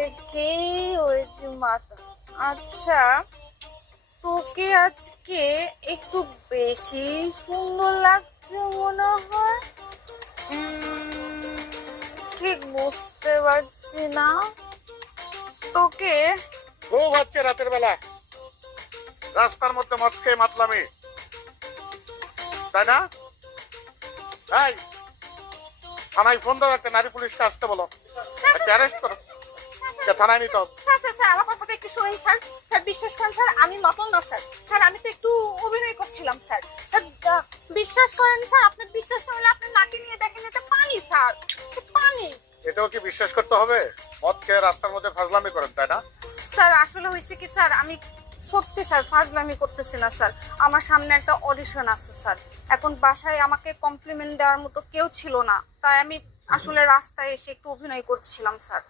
দেখেই হয়েছে মাথা। আচ্ছা, তোকে আজকে একটু বেশি সুন্দর লাগছে মনে হয়। ঠিক বুঝতে পারছি না তোকে। খুব হচ্ছে রাতের বেলা রাস্তার মধ্যে মদ খেয়ে মাতলামি, তাই না? এই থানায় ফোন দাও, একটা নারী পুলিশকে আসতে বলো, একটা অ্যারেস্ট করো, থানায় নিতে হবে। স্যার স্যার স্যার আমার কথাটা একটু শুনুন স্যার। স্যার বিশ্বাস করেন স্যার, আমি মাতাল না স্যার। স্যার আমি তো একটু অভিনয় করছিলাম স্যার। স্যার বিশ্বাস করেন স্যার, আপনি বিশ্বাস না হলে আপনি নাকে নিয়ে দেখেন, এটা পানি স্যার, এটা পানি। এটাও কি বিশ্বাস করতে হবে? মদ খেয়ে রাস্তার মধ্যে ফাজলামি করেন, তাই না? স্যার আসলে হয়েছে কি স্যার, আমি সত্যি স্যার ফাজলামি করতেছি না স্যার। আমার সামনে একটা অডিশন আছে স্যার। এখন বাসায় আমাকে কমপ্লিমেন্ট দেওয়ার মতো কেউ ছিল না, তাই আমি আসলে রাস্তায় এসে একটু অভিনয় করছিলাম স্যার।